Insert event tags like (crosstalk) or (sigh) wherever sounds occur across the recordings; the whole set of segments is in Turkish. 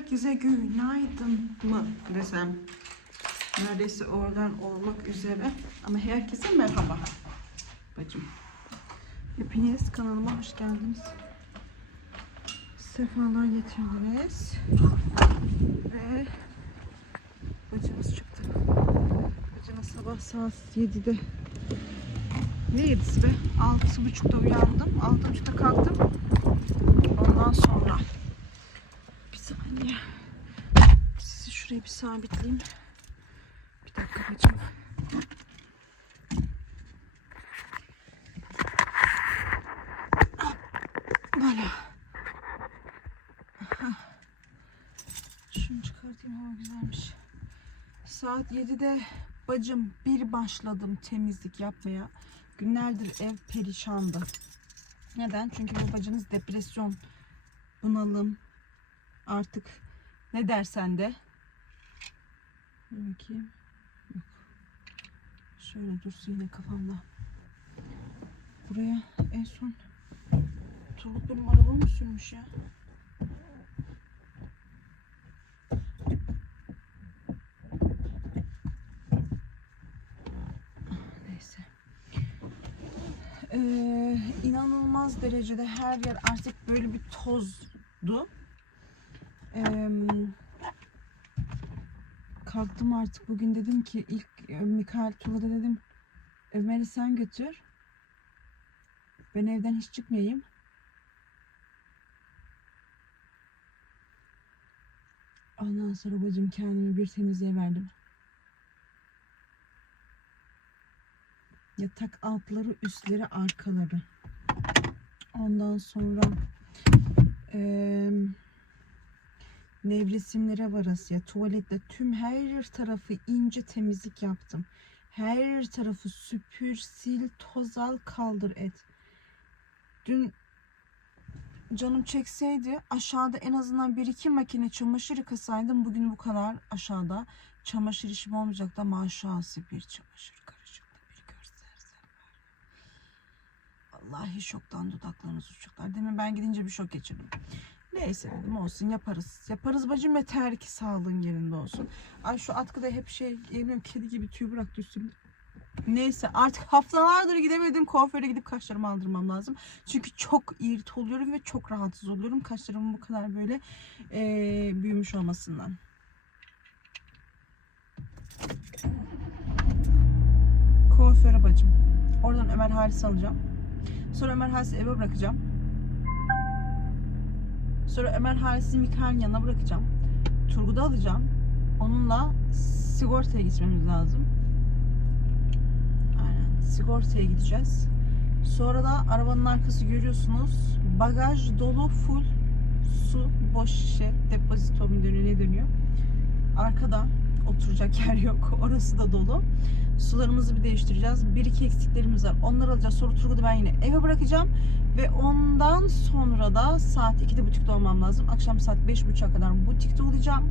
Herkese günaydın mı desem. Neredeyse oradan olmak üzere. Ama herkese merhaba. Bacım. Hepiniz kanalıma hoş geldiniz. Sefalar getirdiniz. Ve bacımız çıktı. Bacımız sabah saat 7'de ne yedisi be? Altı buçukta uyandım. Altı buçukta kalktım. Ondan sonra saniye. Sizi şuraya bir sabitleyeyim. Bir dakika bacım. Böyle. Şunu çıkartayım hava güzelmiş. Saat 7'de bacım bir başladım temizlik yapmaya. Günlerdir ev perişandı. Neden? Çünkü bu bacınız depresyon, bunalım, artık ne dersen de. Bakayım. Şöyle dursun yine kafamda. Buraya en son Turgut benim arabamı sürmüş ya. Neyse. Ee, inanılmaz derecede her yer artık böyle bir tozdu. Ee, kalktım artık bugün dedim ki ilk e, Mikael Tuğla'da dedim Ömer'i sen götür. Ben evden hiç çıkmayayım. Ondan sonra bacım kendimi bir temizliğe verdim. Yatak altları, üstleri, arkaları. Ondan sonra eee nevresimlere varasıya, tuvaletle tüm her tarafı ince temizlik yaptım. Her tarafı süpür, sil, toz al, kaldır et. Dün canım çekseydi aşağıda en azından bir iki makine çamaşır yıkasaydım bugün bu kadar aşağıda çamaşır işim olmayacak da maşası bir çamaşır karışıklığı bir var. Vallahi şoktan dudaklarınız uçuklar. Demin ben gidince bir şok geçirdim. Neyse dedim olsun yaparız. Yaparız bacım yeter ki sağlığın yerinde olsun. Ay şu atkıda hep şey eminim kedi gibi tüy bıraktı üstümde. Neyse artık haftalardır gidemedim kuaföre gidip kaşlarımı aldırmam lazım. Çünkü çok irit oluyorum ve çok rahatsız oluyorum kaşlarımın bu kadar böyle eee, büyümüş olmasından. Kuaföre bacım. Oradan Ömer Halis alacağım. Sonra Ömer Halis'i eve bırakacağım. Sonra Ömer Halis'i Mikael'in yanına bırakacağım. Turgut'u alacağım. Onunla sigortaya gitmemiz lazım. Aynen. Sigortaya gideceğiz. Sonra da arabanın arkası görüyorsunuz. Bagaj dolu full su, boş şişe, depozito mu dönüyor ne dönüyor. Arkada oturacak yer yok. (laughs) Orası da dolu. Sularımızı bir değiştireceğiz. Bir iki eksiklerimiz var. Onları alacağız. Sonra Turgut'u ben yine eve bırakacağım. Ve ondan sonra da saat 2'de butikte olmam lazım. Akşam saat 5.30'a kadar butikte olacağım.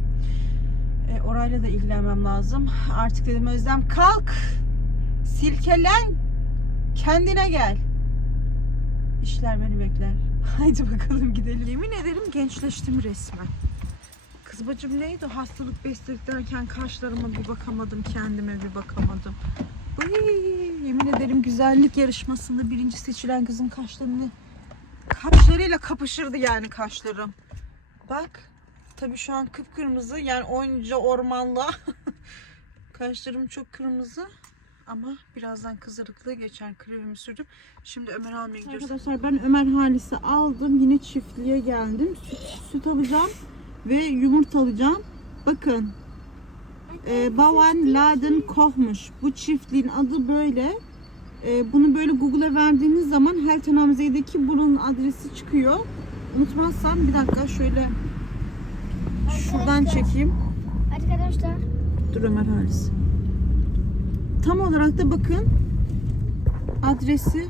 E, orayla da ilgilenmem lazım. Artık dedim Özlem kalk. Silkelen. Kendine gel. İşler beni bekler. (laughs) Haydi bakalım gidelim. Yemin ederim gençleştim resmen. Kız bacım neydi hastalık besledik derken kaşlarıma bir bakamadım, kendime bir bakamadım. Uy, yemin ederim güzellik yarışmasında birinci seçilen kızın kaşlarını kaşlarıyla kapışırdı yani kaşlarım. Bak tabii şu an kıpkırmızı yani oyunca ormanla (laughs) kaşlarım çok kırmızı ama birazdan kızarıklığı geçer kremimi sürdüm. Şimdi Ömer almaya gidiyoruz. Arkadaşlar ben Ömer Halis'i aldım. Yine çiftliğe geldim. Süt, süt alacağım ve yumurta alacağım. Bakın. E, Bavan Laden Kohmuş. Bu çiftliğin adı böyle. E, bunu böyle Google'a verdiğiniz zaman Helten Hamze'deki bunun adresi çıkıyor. Unutmazsam bir dakika şöyle şuradan çekeyim. Arkadaşlar Dur Ömer Halis. Tam olarak da bakın adresi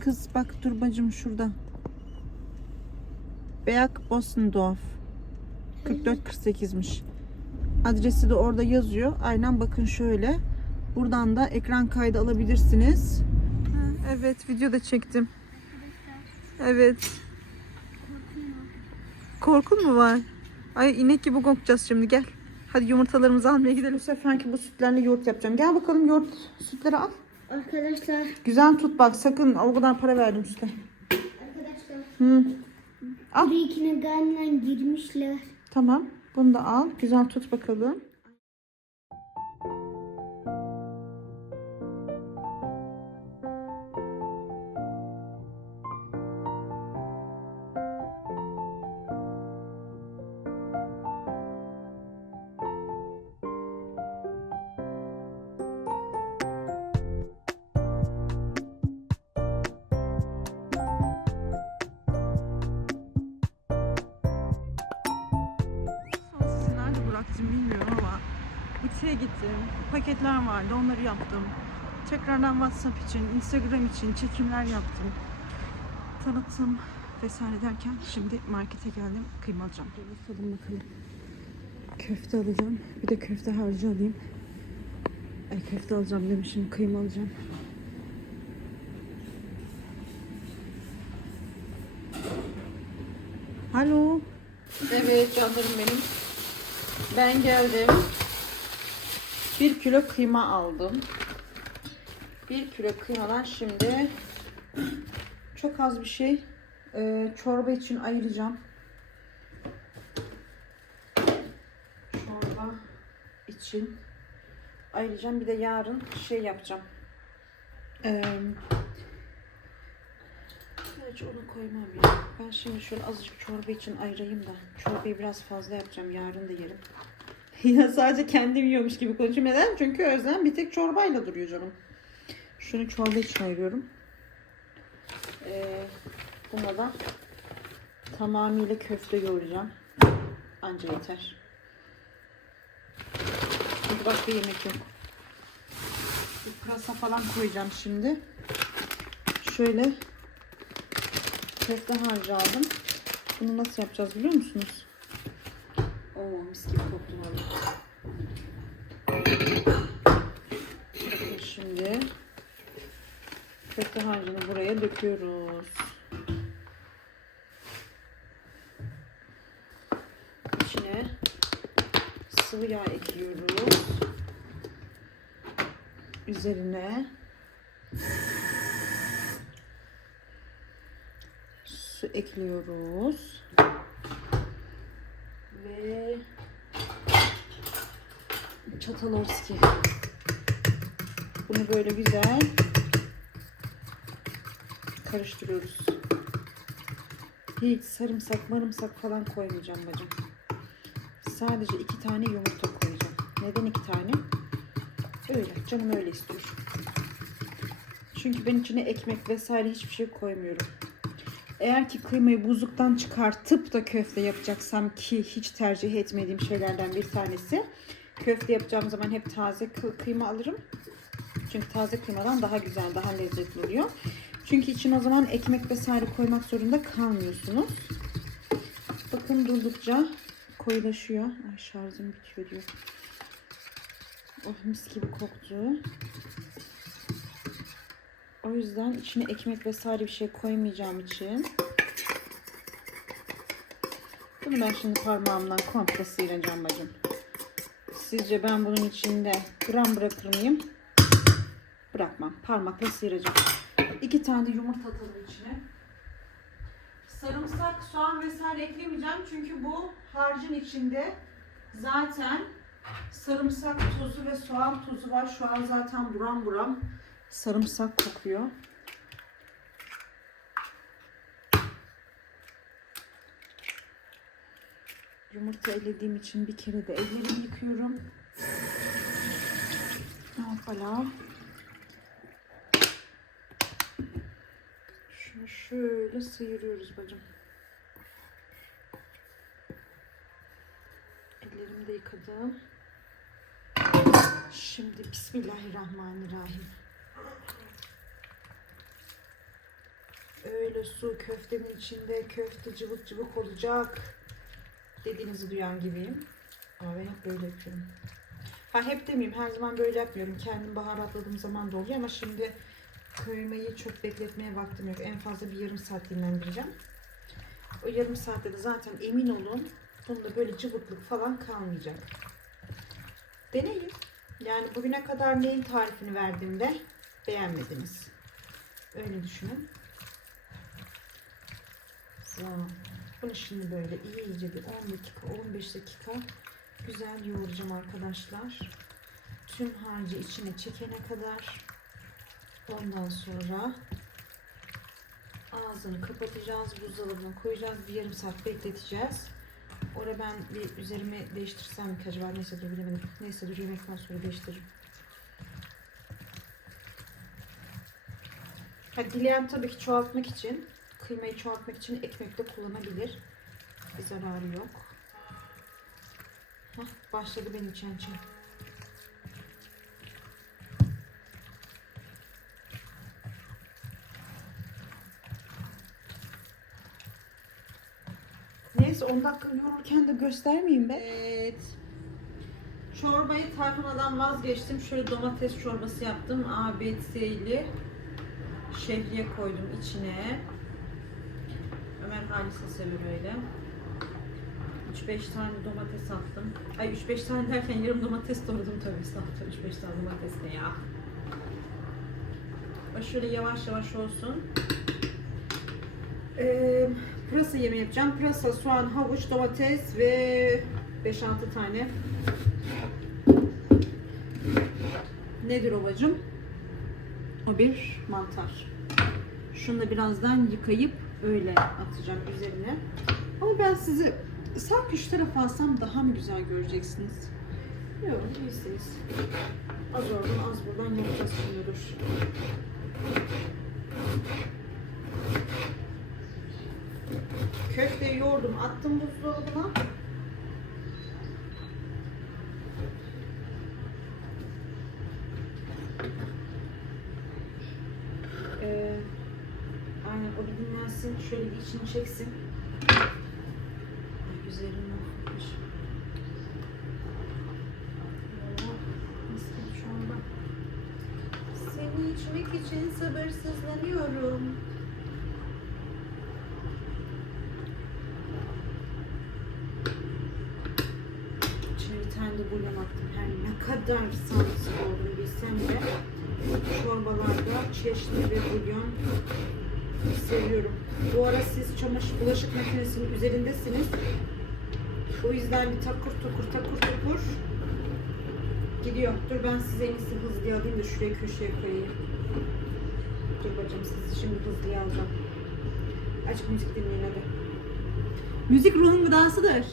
kız bak dur bacım şurada. Beyak Bosendorf 44-48'miş. Adresi de orada yazıyor. Aynen bakın şöyle. Buradan da ekran kaydı alabilirsiniz. Evet videoda çektim. Evet. Korkun mu var? Ay inek gibi kokacağız şimdi gel. Hadi yumurtalarımızı almaya gidelim. Bu seferki bu sütlerle yoğurt yapacağım. Gel bakalım yoğurt sütleri al. Arkadaşlar, Güzel tut bak sakın o kadar para verdim süte. arkadaşlar. Hı. Al. Buraya kindergarten'den girmişler. Tamam. Bunu da al. Güzel tut bakalım. Gittim. Paketler vardı onları yaptım. Tekrardan WhatsApp için, Instagram için çekimler yaptım. Tanıtım vesaire derken şimdi markete geldim. Kıyma alacağım. Bakalım bakalım. Köfte alacağım. Bir de köfte harcı alayım. Ay köfte alacağım demişim. Kıyma alacağım. Alo. Evet canlarım benim. Ben geldim. Bir kilo kıyma aldım. Bir kilo kıymadan şimdi çok az bir şey e, çorba için ayıracağım. Çorba için ayıracağım. Bir de yarın şey yapacağım. Eee Gerçi onu koymam ya. Ben şimdi şöyle azıcık çorba için ayırayım da. Çorbayı biraz fazla yapacağım. Yarın da yerim. Ya sadece kendim yiyormuş gibi konuşuyorum. Neden? Çünkü Özlem bir tek çorbayla duruyor canım. Şunu çorba için ayırıyorum. Ee, buna da tamamıyla köfte yoğuracağım. Anca yeter. Çünkü başka yemek yok. Bir pırasa falan koyacağım şimdi. Şöyle köfte harcı aldım. Bunu nasıl yapacağız biliyor musunuz? Oo mis gibi koktu valla. Şimdi köfte harcını buraya döküyoruz. İçine sıvı yağ ekliyoruz. Üzerine su ekliyoruz. Ve çatalorski. Bunu böyle güzel karıştırıyoruz. Hiç sarımsak marımsak falan koymayacağım bacım. Sadece iki tane yumurta koyacağım. Neden iki tane? Öyle. Canım öyle istiyor. Çünkü ben içine ekmek vesaire hiçbir şey koymuyorum. Eğer ki kıymayı buzluktan çıkartıp da köfte yapacaksam ki hiç tercih etmediğim şeylerden bir tanesi. Köfte yapacağım zaman hep taze kı- kıyma alırım. Çünkü taze kıymadan daha güzel, daha lezzetli oluyor. Çünkü için o zaman ekmek vesaire koymak zorunda kalmıyorsunuz. Bakın durdukça koyulaşıyor. Ay şarjım bitiyor diyor. Oh mis gibi koktu. O yüzden içine ekmek vesaire bir şey koymayacağım için bunu ben şimdi parmağımdan komple sıyıracağım bacım. Sizce ben bunun içinde gram bırakır mıyım? Bırakmam. Parmakla sıyıracağım. İki tane yumurta atalım içine. Sarımsak, soğan vesaire eklemeyeceğim. Çünkü bu harcın içinde zaten sarımsak tozu ve soğan tozu var. Şu an zaten buram buram sarımsak kokuyor. Yumurta elediğim için bir kere de ellerimi yıkıyorum. Hoppala. Şunu şöyle sıyırıyoruz bacım. Ellerimi de yıkadım. Şimdi Bismillahirrahmanirrahim. Öyle su köftemin içinde köfte cıvık cıvık olacak dediğinizi duyan gibiyim. Ama ben hep böyle yapıyorum. Ha hep demeyeyim her zaman böyle yapmıyorum. Kendim baharatladığım zaman da oluyor ama şimdi kıymayı çok bekletmeye vaktim yok. En fazla bir yarım saat dinlendireceğim. O yarım saatte de zaten emin olun bunda böyle cıvıklık falan kalmayacak. Deneyin. Yani bugüne kadar neyin tarifini verdiğimde beğenmediniz. Öyle düşünün. Tamam. Bunu şimdi böyle iyice bir 10 dakika 15 dakika güzel yoğuracağım arkadaşlar. Tüm harcı içine çekene kadar ondan sonra ağzını kapatacağız. Buzdolabına koyacağız. Bir yarım saat bekleteceğiz. Orada ben bir üzerimi değiştirsem mi acaba? Neyse dur bilemedim. Neyse dur yemekten sonra değiştiririm. Ha, dileyen tabii ki çoğaltmak için, kıymayı çoğaltmak için ekmek de kullanabilir. Bir zararı yok. Hah, başladı benim çençem. Neyse 10 dakika yoğururken de göstermeyeyim be. Evet. Çorbayı tarhanadan vazgeçtim. Şöyle domates çorbası yaptım. ABC'li şehriye koydum içine. Ömer Halis'e seviyor öyle. 3-5 tane domates attım. Ay 3-5 tane derken yarım domates doğradım tabii salata. 3-5 tane domates ne ya. O şöyle yavaş yavaş olsun. Ee, pırasa yemeği yapacağım. Pırasa, soğan, havuç, domates ve 5-6 tane. Nedir o bacım? O bir mantar. Şunu da birazdan yıkayıp öyle atacağım üzerine. Ama ben sizi sanki şu tarafa alsam daha mı güzel göreceksiniz? Yok, iyisiniz. Az oradan az buradan yapacağız şimdi dur. Köfteyi yoğurdum, attım buzdolabına. Ee, aynen dinlensin, şöyle bir içini çeksin. Ay güzelim olmuş. Seni içmek için sabırsızlanıyorum. Tane de bulyon attım. Her ne kadar sağlıksız olduğunu bilsem de çorbalarda çeşni ve bulyon seviyorum. Siz çamaşır bulaşık makinesinin üzerindesiniz. O yüzden bir takır tukur takır tukur gidiyor. Dur ben size en iyisi hızlıya alayım da şuraya köşeye koyayım. Dur bacım sizi şimdi hızlıya alacağım. Açık müzik dinleyin hadi. Müzik ruhun gıdasıdır.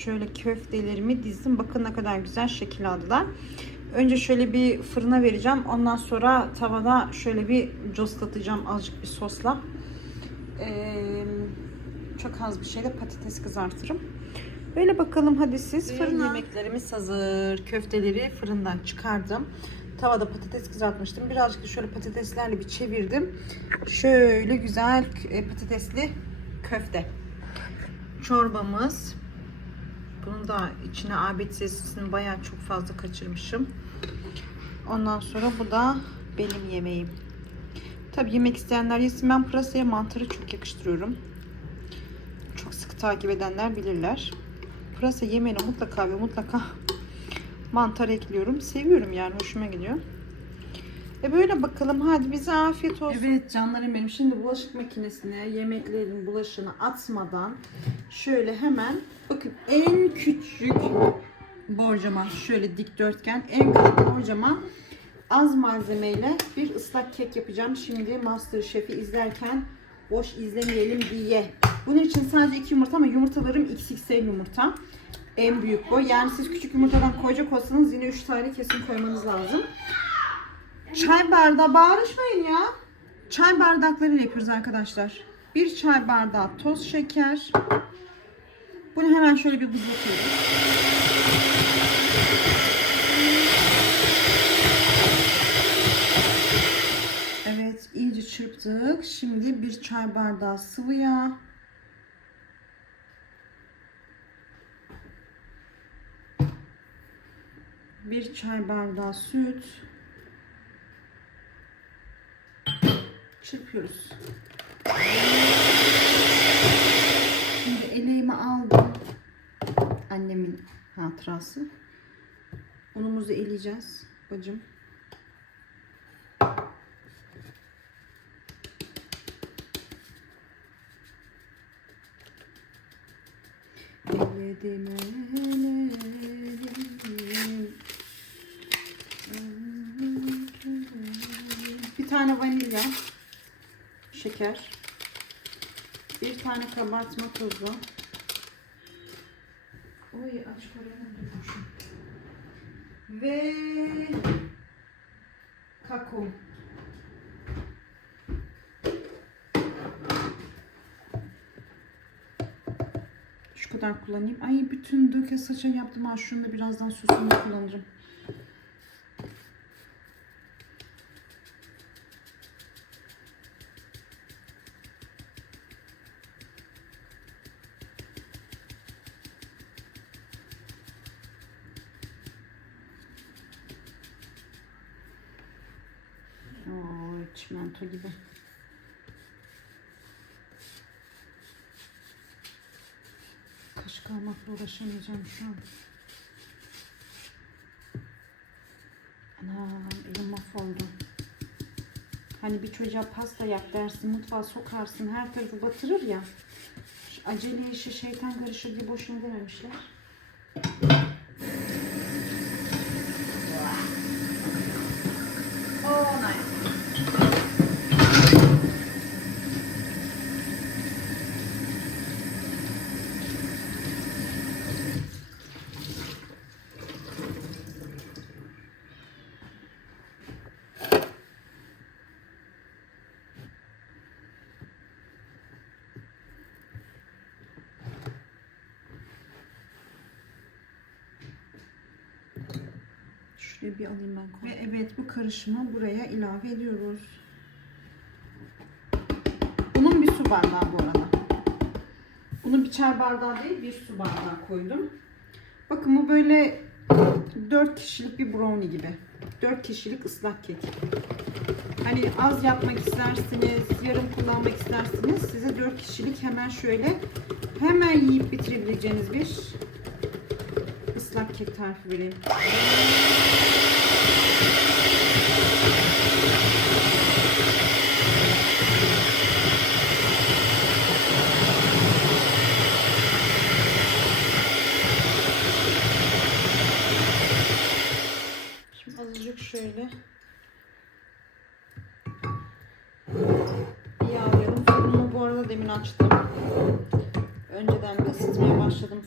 Şöyle köftelerimi dizdim. Bakın ne kadar güzel şekil aldılar. Önce şöyle bir fırına vereceğim. Ondan sonra tavada şöyle bir coslatacağım azıcık bir sosla. Ee, çok az bir şeyle patates kızartırım. Böyle bakalım hadi siz fırına. Yemeklerimiz hazır. Köfteleri fırından çıkardım. Tavada patates kızartmıştım. Birazcık da şöyle patateslerle bir çevirdim. Şöyle güzel e, patatesli köfte. Çorbamız. Bunu da içine abet sesini bayağı çok fazla kaçırmışım. Ondan sonra bu da benim yemeğim. Tabi yemek isteyenler yesin. Ben pırasaya mantarı çok yakıştırıyorum. Çok sıkı takip edenler bilirler. Pırasa yemeğine mutlaka ve mutlaka (laughs) mantar ekliyorum. Seviyorum yani hoşuma gidiyor. E böyle bakalım hadi bize afiyet olsun. Evet canlarım benim şimdi bulaşık makinesine yemeklerin bulaşığını atmadan şöyle hemen bakın en küçük borcama şöyle dikdörtgen en küçük borcama az malzemeyle bir ıslak kek yapacağım. Şimdi Masterchef'i izlerken boş izlemeyelim diye. Bunun için sadece iki yumurta ama yumurtalarım XXL yumurta. En büyük boy. Yani siz küçük yumurtadan koyacak olsanız yine 3 tane kesin koymanız lazım. Çay bardağı bağırışmayın ya. Çay bardaklarıyla yapıyoruz arkadaşlar. Bir çay bardağı toz şeker. Bunu hemen şöyle bir buzlatıyoruz. Evet iyice çırptık. Şimdi bir çay bardağı sıvı yağ. Bir çay bardağı süt. Çırpıyoruz. Şimdi eleğimi aldım. Annemin hatırası. Unumuzu eleyeceğiz bacım. Eledim eledim. Bir tane vanilya, şeker, bir tane kabartma tozu. Oy aç. Ve kakao. Şu kadar kullanayım. Ay bütün döke saça yaptım. Ha şunu da birazdan sosunu kullanırım. Çimento gibi. Kaşık almakla uğraşamayacağım şu an. Anam elim mahvoldu. Hani bir çocuğa pasta yap dersin, mutfağa sokarsın, her tarafı batırır ya. Acele işe şeytan karışır diye boşuna dememişler. Şuraya bir alayım ben. Ve evet bu karışımı buraya ilave ediyoruz. Bunun bir su bardağı bu arada. Bunu bir çay bardağı değil bir su bardağı koydum. Bakın bu böyle 4 kişilik bir brownie gibi. 4 kişilik ıslak kek. Hani az yapmak istersiniz, yarım kullanmak istersiniz. Size 4 kişilik hemen şöyle hemen yiyip bitirebileceğiniz bir ıslak kek tarifi vereyim. Şimdi azıcık şöyle yağlayalım. Fırını bu arada demin açtım. Önceden de ısıtmaya başladım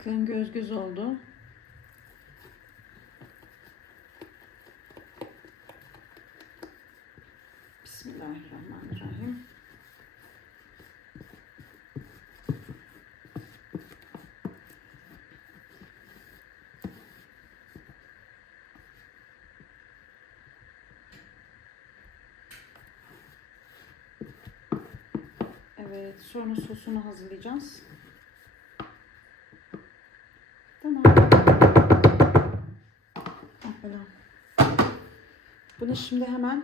Bakın göz göz oldu. Bismillahirrahmanirrahim. Evet, sonra sosunu hazırlayacağız. Bunu şimdi hemen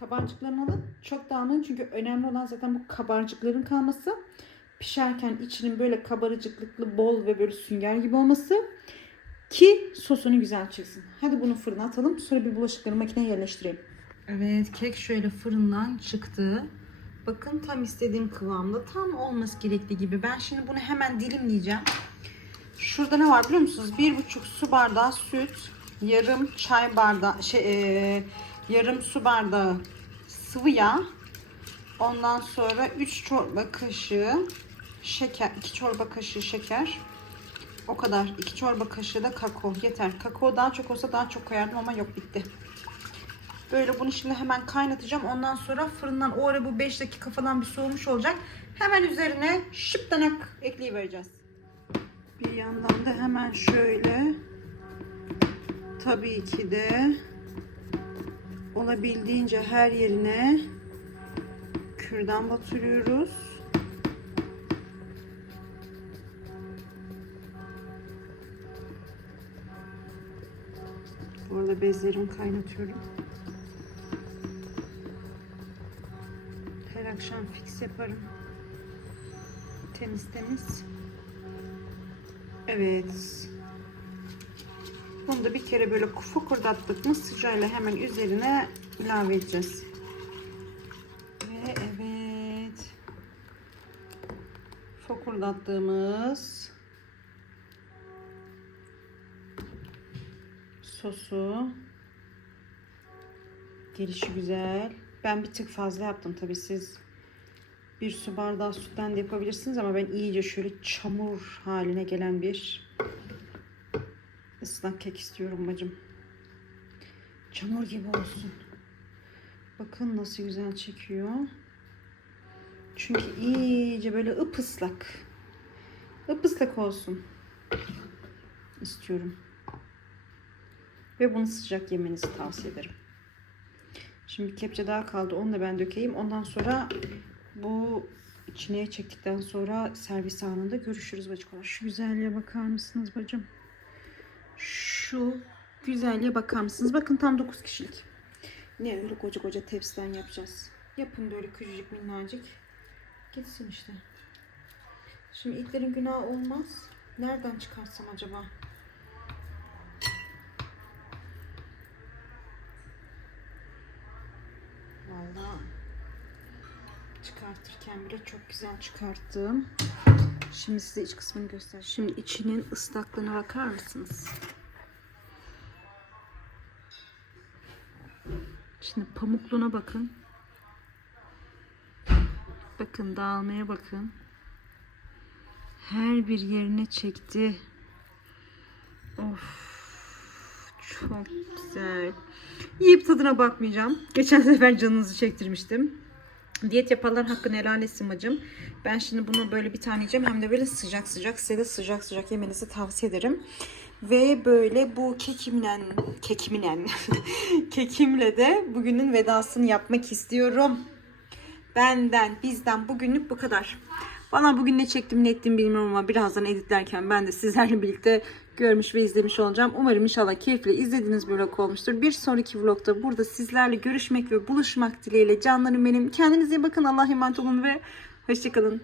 kabarcıklarını alın. Çok dağılın çünkü önemli olan zaten bu kabarcıkların kalması. Pişerken içinin böyle kabarcıklıklı, bol ve böyle sünger gibi olması ki sosunu güzel çıksın. Hadi bunu fırına atalım. Sonra bir bulaşıkları makineye yerleştireyim. Evet kek şöyle fırından çıktı. Bakın tam istediğim kıvamda. Tam olması gerektiği gibi. Ben şimdi bunu hemen dilimleyeceğim. Şurada ne var biliyor musunuz? Bir buçuk su bardağı süt, yarım çay bardağı, şey, e, yarım su bardağı sıvı yağ. Ondan sonra 3 çorba kaşığı şeker, 2 çorba kaşığı şeker. O kadar. 2 çorba kaşığı da kakao. Yeter. Kakao daha çok olsa daha çok koyardım ama yok bitti. Böyle bunu şimdi hemen kaynatacağım. Ondan sonra fırından o ara bu 5 dakika falan bir soğumuş olacak. Hemen üzerine şıptanak ekleyivereceğiz. Bir yandan da hemen şöyle tabii ki de olabildiğince her yerine kürdan batırıyoruz. Bu arada bezlerimi kaynatıyorum. Her akşam fix yaparım. Temiz temiz. Evet. Bunu da bir kere böyle fokurdattık mı sıcağıyla hemen üzerine ilave edeceğiz. Ve evet. Fokurdattığımız sosu gelişi güzel. Ben bir tık fazla yaptım tabii siz bir su bardağı sütten de yapabilirsiniz ama ben iyice şöyle çamur haline gelen bir ıslak kek istiyorum bacım. Çamur gibi olsun. Bakın nasıl güzel çekiyor. Çünkü iyice böyle ıpıslak. Ipıslak olsun. istiyorum. Ve bunu sıcak yemenizi tavsiye ederim. Şimdi bir kepçe daha kaldı. Onu da ben dökeyim. Ondan sonra bu içine çektikten sonra servis anında görüşürüz bacıklar. Şu güzelliğe bakar mısınız bacım? Şu güzelliğe bakar mısınız? Bakın tam 9 kişilik. Ne öyle koca koca tepsiden yapacağız. Yapın böyle küçücük minnacık. Gitsin işte. Şimdi ilklerin günahı olmaz. Nereden çıkarsam acaba? Vallahi çıkartırken bile çok güzel çıkarttım. Şimdi size iç kısmını göster. Şimdi içinin ıslaklığına bakar mısınız? Şimdi pamukluğuna bakın. Bakın dağılmaya bakın. Her bir yerine çekti. Of. Çok güzel. Yiyip tadına bakmayacağım. Geçen sefer canınızı çektirmiştim. Diyet yapanlar hakkını helal etsin bacım. Ben şimdi bunu böyle bir tane yiyeceğim. Hem de böyle sıcak sıcak. Size de sıcak sıcak yemenizi tavsiye ederim. Ve böyle bu kekimle, kekimle, (laughs) kekimle de bugünün vedasını yapmak istiyorum. Benden, bizden bugünlük bu kadar. Bana bugün ne çektim ne ettim bilmiyorum ama birazdan editlerken ben de sizlerle birlikte görmüş ve izlemiş olacağım. Umarım inşallah keyifle izlediğiniz bir vlog olmuştur. Bir sonraki vlogda burada sizlerle görüşmek ve buluşmak dileğiyle canlarım benim. Kendinize iyi bakın. Allah'a emanet olun ve hoşçakalın.